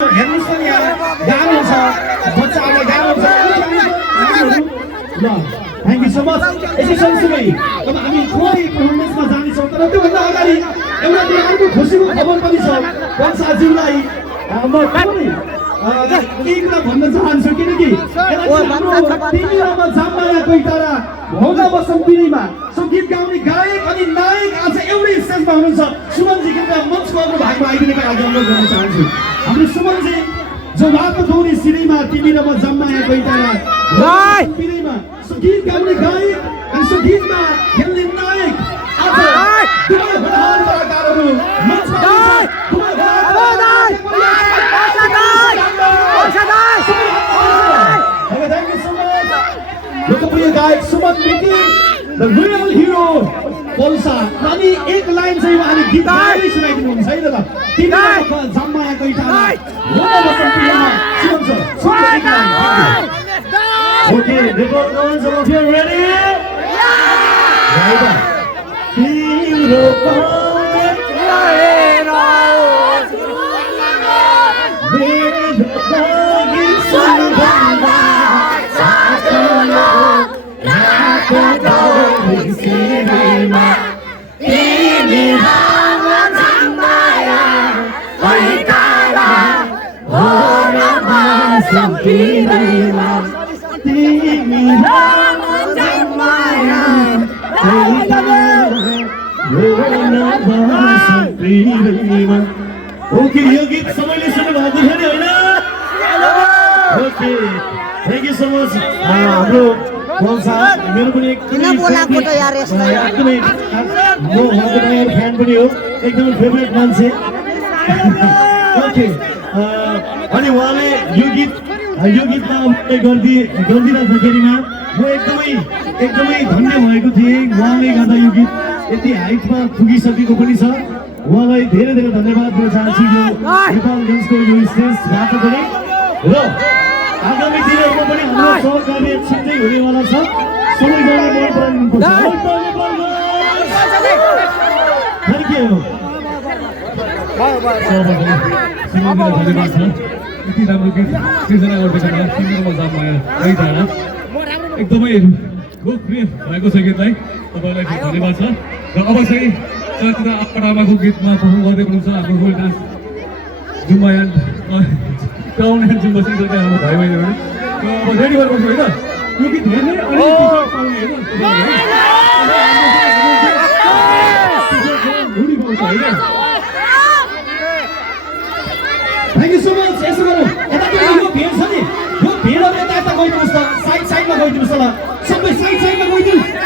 हेर्नुहोस् न यहाँ गानो छ बच्चाहरुले गानो छ ल थ्यांक यू सो मच यसै सँगसँगै अब हामी थोरै परफर्मेन्समा जानेछौँ तर त्योभन्दा अगाडि एउटा अर्को खुसीको खबर पनि छ वंशाजीलाई म एक कुरा भन्न चाहन्छु किनकि तिमीमा जाममाया कोइटारा भौना बसन्तिनीमा सो गीत गाउने गायक अनि नायक आज एउटै स्टेजमा हुनुहुन्छ सुमनजी कृपया मञ्चको अग्लो भागमा आइदिनुको लागि अनुरोध गर्न चाहन्छु हाम्रो सुमनजी जो मातो धौनी सिरीमा तिमी र म जाममाया कोइटारा सिरीमा सो गीत गाउने गायक अनि सो गीतमा खेल्ने नायक आज दुवै होनहार कलाकारहरू मञ्चमा लोकप्रिय गायक सुमन बिकी द रियल हिरो पल्सा अनि एक लाइन चाहिँ उहाँले गीत गाएर सुनाइदिनुहुन्छ है त तिमी जाममाया कोइटारा भौना बसन्तिनीमा Suman sir Okay, record on, some of you ready? Yeah! Hero Okay, यो गीत सबैले सुन्नु भएको थियो नि हैन? Okay, thank you so much. हाम्रो पल्सा मेरो पनि एकदमै बोलाको त यार यसलाई एकदमै म उहाँको नयाँ फ्यान पनि हो एकदमै फेभरेट मान्छे ओके अनि उहाँले यो गीतमा गरिदिँदाखेरिमा म एकदमै धन्य भएको थिएँ उहाँले गर्दा यो गीत यति हाइटमा पुगिसकेको पनि छ उहाँलाई धेरै धेरै धन्यवाद दिन चाहन्छु यो नेपाल डान्सको यो स्टेजबाट पनि र आगामी दिनहरूमा पनि हाम्रो सहकार्य छिट्टै हुनेवाला छ सबैजनालाई मन पराउनुपर्छ थ्यांक यू धन्यवाद छ यति राम्रो गीत सृजना गर्दैछ तिम्रो जाममाया कोइटारा एकदमै लोकप्रिय भएको छ गीतलाई तपाईँलाई धन्यवाद छ र अब चाहिँ चलचित्र आमाको गीतमा पर्फर्म गर्दै हुनुहुन्छ हाम्रो फुल डान्स जुम्बायान टाउन एन्ड जुम्बा सेन्टरका हाम्रो भाइ बहिनीहरू अब रेडी गर्नुपर्छ होइन यो गीत हेर्ने अनि पाउने होइन थ्यांक यू सो मच यसो गरौँ यतातिर यो भेड छ नि यो भेडहरू यता गइदिनुहोस् त साइडमा गइदिनुहोस् त ल सबै साइडमा गइदिनुहोस्